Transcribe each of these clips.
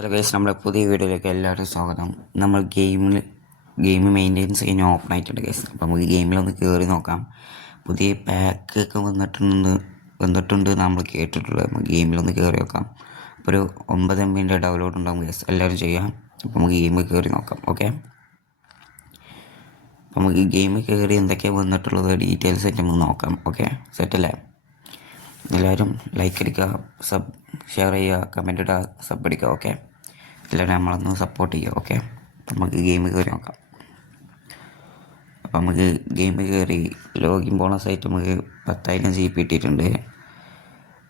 Hello guys, നമ്മുടെ പുതിയ വീഡിയോയിലേക്ക് എല്ലാവരും സ്വാഗതം. നമ്മൾ ഗെയിം മെയിൻ്റെനൻസ് കഴിഞ്ഞ് ഓപ്പൺ ആയിട്ടുണ്ട് ഗൈസ്. അപ്പോൾ നമുക്ക് ഗെയിമിലൊന്ന് കയറി നോക്കാം. പുതിയ പാക്കൊക്കെ വന്നിട്ടുണ്ട് നമ്മൾ കേട്ടിട്ടുള്ളത്. നമുക്ക് ഗെയിമിലൊന്ന് കയറി നോക്കാം. അപ്പോൾ ഒരു 9 MB ഡൗൺലോഡ് ഉണ്ടാകും ഗൈസ്. എല്ലാവരും ചെയ്യാം. അപ്പോൾ നമുക്ക് ഗെയിമിൽ കയറി നോക്കാം. ഓക്കെ, അപ്പോൾ നമുക്ക് ഗെയിമിൽ കയറി എന്തൊക്കെയാണ് വന്നിട്ടുള്ളത് ഡീറ്റെയിൽസ് ആയിട്ട് നമുക്ക് നോക്കാം. ഓക്കെ, സെറ്റല്ലേ? എല്ലാവരും ലൈക്ക് അടിക്കുക, ഷെയർ ചെയ്യുക, കമൻറ്റ് ഇടുക, സബ് അടിക്കുക. ഓക്കെ, എല്ലാവരും നമ്മളൊന്ന് സപ്പോർട്ട് ചെയ്യുക. ഓക്കെ, അപ്പം നമുക്ക് ഗെയിമിൽ കയറി നോക്കാം. അപ്പം നമുക്ക് ഗെയിമിൽ കയറി ലോഗിൻ പോണ സൈറ്റ് നമുക്ക് 10,000 GB കിട്ടിയിട്ടുണ്ട്.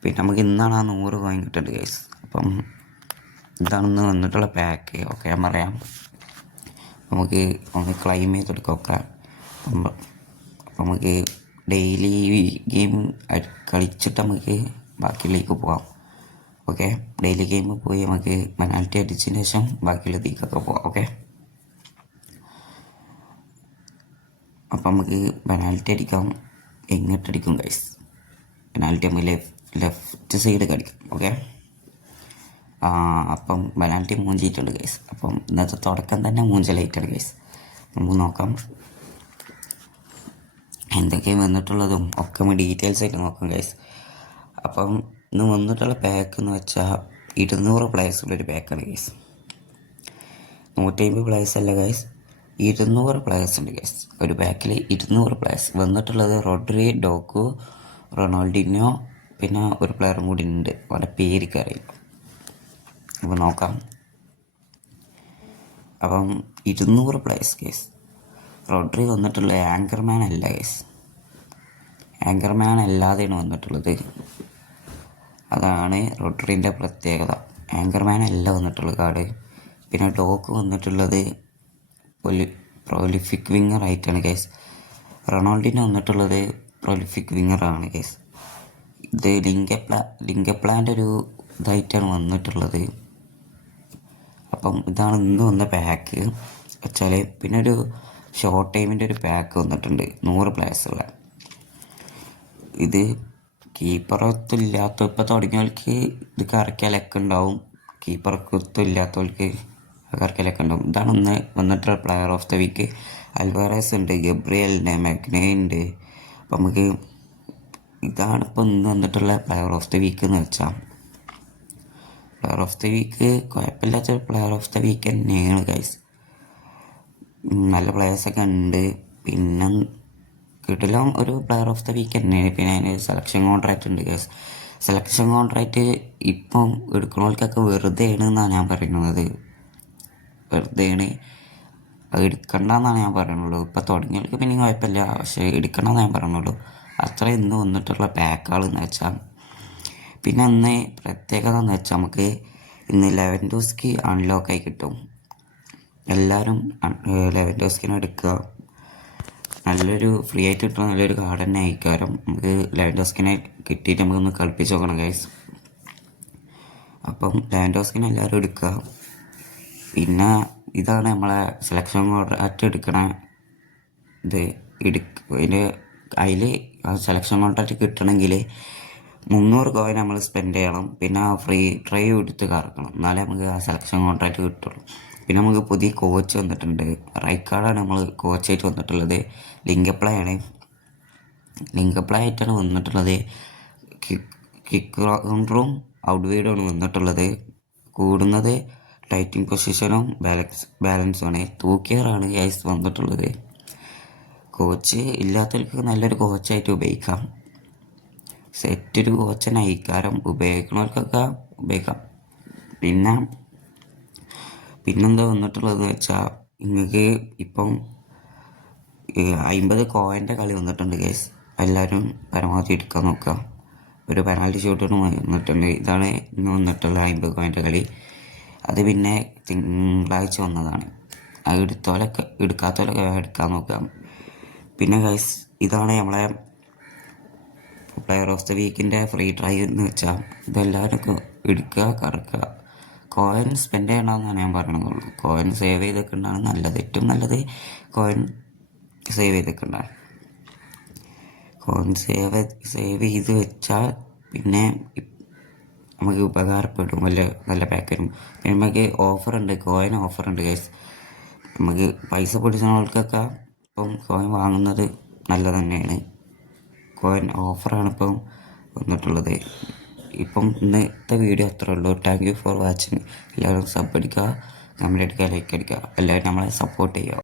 പിന്നെ നമുക്ക് ഇന്നാണ് ആ 100 കോയിൻ കിട്ടുന്നുണ്ട് ഗൈസ്. അപ്പം ഇതാണെന്ന് വന്നിട്ടുള്ള പാക്ക്. ഓക്കെ, ഞാൻ പറയാം. നമുക്ക് ഒന്ന് ക്ലൈം ചെയ്തെടുക്കാം. ഓക്കെ, അപ്പം നമുക്ക് ഡെയിലി ഗെയിം കളിച്ചിട്ട് നമുക്ക് ബാക്കിയിലേക്ക് പോവാം. ഓക്കെ, ഡെയിലി ഗെയിമിൽ പോയി നമുക്ക് പെനാൽറ്റി അടിച്ചതിന് ശേഷം ബാക്കിയുള്ള തീക്കൊക്കെ പോവാം. ഓക്കെ, അപ്പം നമുക്ക് പെനാൽറ്റി അടിക്കാം. എങ്ങോട്ടടിക്കും ഗൈസ്? പെനാൽറ്റി നമ്മൾ ലെഫ്റ്റ് സൈഡ് അടിക്കും. ഓക്കെ, അപ്പം പെനാൽറ്റി മൂഞ്ചിയിട്ടുണ്ട് ഗൈസ്. അപ്പം ഇന്നത്തെ തുടക്കം തന്നെ മൂഞ്ചലായിട്ടാണ് ഗൈസ്. നമുക്ക് നോക്കാം എന്തൊക്കെയാണ് വന്നിട്ടുള്ളതും ഒക്കെ ഡീറ്റെയിൽസ് ആയിട്ട് നോക്കാം ഗൈസ്. അപ്പം ഇന്ന് വന്നിട്ടുള്ള പാക്ക് എന്ന് വെച്ചാൽ 200 പ്ലേയേഴ്സുള്ളൊരു പാക്കാണ് ഗൈസ്. 150 പ്ലേയേഴ്സ് അല്ല ഗൈസ്, 200 പ്ലേയേഴ്സ് ഉണ്ട് ഗൈസ്. ഒരു പാക്കിൽ 200 പ്ലേയേഴ്സ് വന്നിട്ടുള്ളത്. റോഡ്രി, ഡോക്കു, റൊണാൾഡിനോ, പിന്നെ ഒരു പ്ലെയറും കൂടി ഉണ്ട്, അവൻ്റെ പേരൊക്കെ അറിയില്ല. അപ്പോൾ നോക്കാം. അപ്പം 200 പ്ലേയേഴ്സ് ഗൈസ്. റോഡ്രി വന്നിട്ടുള്ള ആങ്കർമാൻ അല്ല ഗൈസ്, ആങ്കർമാൻ അല്ലാതെയാണ് വന്നിട്ടുള്ളത്. അതാണ് റോഡ്രിൻ്റെ പ്രത്യേകത. ആങ്കർമാൻ അല്ല വന്നിട്ടുള്ള കാർഡ്. പിന്നെ ഡോക്ക് വന്നിട്ടുള്ളത് പ്രൊലിഫിക് വിങ്ങർ ആയിട്ടാണ് ഗൈസ്. റൊണാൾഡിന് വന്നിട്ടുള്ളത് പ്രൊലിഫിക് വിങ്ങറാണ് ഗൈസ്. ഇത് ലിങ്കപ്ലാൻ്റെ ഒരു ഇതായിട്ടാണ് വന്നിട്ടുള്ളത്. അപ്പം ഇതാണ് ഇന്ന് വന്ന പാക്ക് വെച്ചാൽ. പിന്നെ ഒരു ഷോർട്ട് ടൈമിൻ്റെ ഒരു പാക്ക് വന്നിട്ടുണ്ട് 100 പ്ലേയേഴ്സുള്ള. ഇത് കീപ്പറൊത്തില്ലാത്ത ഇപ്പോൾ തുടങ്ങിയവർക്ക് ഇത് കറക്കലൊക്കെ ഉണ്ടാവും. കീപ്പറൊത്തില്ലാത്തവർക്ക് കറക്കലൊക്കെ ഉണ്ടാവും. ഇതാണ് ഇന്ന് വന്നിട്ടുള്ള player of the week. Alvarez ഉണ്ട്, ഗബ്രിയൽ ഉണ്ട്, മെഗ്നെ ഉണ്ട്. അപ്പം നമുക്ക് ഇതാണ് ഇപ്പോൾ ഇന്ന് വന്നിട്ടുള്ള പ്ലെയർ ഓഫ് ദ വീക്ക് എന്ന് വെച്ചാൽ. പ്ലെയർ ഓഫ് ദ വീക്ക് കുഴപ്പമില്ലാത്ത പ്ലെയർ ഓഫ് ദ വീക്ക് തന്നെയാണ് ഗൈസ്. നല്ല പ്ലെയേഴ്സൊക്കെ ഉണ്ട്. പിന്നെ കിട്ടില്ല ഒരു പ്ലെയർ ഓഫ് ദ വീക്ക് തന്നെയാണ്. പിന്നെ അതിന് സെലക്ഷൻ കോൺട്രാക്റ്റ് ഉണ്ട് ഗൈസ്. സെലക്ഷൻ കോൺട്രാക്റ്റ് ഇപ്പം എടുക്കണവർക്കൊക്കെ വെറുതെയാണ് എന്നാണ് ഞാൻ പറയുന്നത്. വെറുതെയാണ്, അത് എടുക്കണ്ടെന്നാണ് ഞാൻ പറയുന്നുള്ളൂ. ഇപ്പം തുടങ്ങിയവർക്ക് പിന്നെ കുഴപ്പമില്ല, പക്ഷേ എടുക്കണമെന്ന് ഞാൻ പറയുന്നുള്ളൂ. അത്ര ഇന്ന് വന്നിട്ടുള്ള പാക്കുകൾ എന്ന് വെച്ചാൽ. പിന്നെ അന്ന് പ്രത്യേകത എന്ന് വെച്ചാൽ നമുക്ക് ഇന്ന് ലെവൻഡോസ്കി അൺലോക്കായി കിട്ടും. എല്ലാവരും ലെവൻഡോസ്കിനെ എടുക്കുക. നല്ലൊരു ഫ്രീ ആയിട്ട് കിട്ടുന്ന നല്ലൊരു കാർഡ് തന്നെ ആയിക്കാരം. നമുക്ക് ലെവൻഡോസ്കിനെ കിട്ടിയിട്ട് നമുക്കൊന്ന് കളിപ്പിച്ച് നോക്കണം ഗൈസ്. അപ്പം ലെവൻഡോസ്കിനെ എല്ലാവരും എടുക്കുക. പിന്നെ ഇതാണ് നമ്മളെ സെലക്ഷൻ കോൺട്രാക്റ്റ് എടുക്കണ ഇത്. അതിൽ ആ സെലക്ഷൻ കോൺട്രാക്റ്റ് കിട്ടണമെങ്കിൽ 300 കോയിൻ നമ്മൾ സ്പെൻഡ് ചെയ്യണം. പിന്നെ ആ ഫ്രീ ഡ്രൈവ് എടുത്ത് കറക്കണം, എന്നാലേ നമുക്ക് ആ സെലക്ഷൻ കോൺട്രാക്റ്റ് കിട്ടുള്ളൂ. പിന്നെ നമുക്ക് പുതിയ കോച്ച് വന്നിട്ടുണ്ട്. റൈക്കാർഡാണ് നമ്മൾ കോച്ചായിട്ട് വന്നിട്ടുള്ളത്. ലിങ്കപ്ലേ ആയിട്ടാണ് വന്നിട്ടുള്ളത്. കിക്ക് കൗണ്ടറും ഔട്ട് വൈഡുമാണ് വന്നിട്ടുള്ളത്. കൂടുന്നത് ടൈറ്റിംഗ് പൊസിഷനും ബാലൻസുമാണ്. തൂക്കിയറാണ് ഗൈസ് വന്നിട്ടുള്ളത്. കോച്ച് ഇല്ലാത്തവർക്ക് നല്ലൊരു കോച്ചായിട്ട് ഉപയോഗിക്കാം. സെറ്റൊരു കോച്ചനെ അയക്കാരം ഉപയോഗിക്കുന്നവർക്കൊക്കെ ഉപയോഗിക്കാം. പിന്നെന്താ വന്നിട്ടുള്ളതെന്ന് വെച്ചാൽ നിങ്ങൾക്ക് ഇപ്പം 50 കോയിൻ്റെ കളി വന്നിട്ടുണ്ട് ഗൈസ്. എല്ലാവരും പരമാവധി എടുക്കാൻ നോക്കുക. ഒരു പെനാൽറ്റി ഷൂട്ടിന് വന്നിട്ടുണ്ട്. ഇതാണ് ഇന്ന് വന്നിട്ടുള്ള 50 കോയിൻ്റെ കളി. അത് പിന്നെ തിങ്കളാഴ്ച വന്നതാണ്. അത് എടുക്കാത്തവരൊക്കെ എടുക്കാൻ നോക്കാം. പിന്നെ ഗൈസ് ഇതാണ് നമ്മളെ പ്ലെയർ ഓഫ് ദ വീക്കിൻ്റെ ഫ്രീ ഡ്രൈവ് എന്ന് വെച്ചാൽ. ഇതെല്ലാവരും എടുക്കുക, കറക്കുക. കോയിൻ സ്പെൻഡ് ചെയ്യണമെന്നാണ് ഞാൻ പറയണമെന്നുള്ളൂ. കോയിൻ സേവ് ചെയ്തൊക്കെണ്ടാണ് നല്ലത്. ഏറ്റവും നല്ലത് കോയിൻ സേവ് ചെയ്തൊക്കെണ്ടാണ്. കോയിൻ സേവ് ചെയ്ത് വെച്ചാൽ പിന്നെ നമുക്ക് ഉപകാരപ്പെടും. നല്ല പാക്കേജും പിന്നെ നമുക്ക് ഓഫറുണ്ട്, കോയിൻ ഓഫറുണ്ട് ഗൈസ്. നമുക്ക് പൈസ പൊടിച്ചവർക്കൊക്കെ ഇപ്പം കോയിൻ വാങ്ങുന്നത് നല്ലത് തന്നെയാണ്. കോയിൻ ഓഫറാണ് ഇപ്പം വന്നിട്ടുള്ളത്. ഇപ്പം ഇന്നത്തെ വീഡിയോ അത്രേ ഉള്ളൂ. Thank you for watching. എല്ലാവരും സബ് അടിക്കുക, കമൻറ്റ് അടിക്കുക, ലൈക്ക് അടിക്കുക. എല്ലാവരും നമ്മളെ സപ്പോർട്ട് ചെയ്യുക.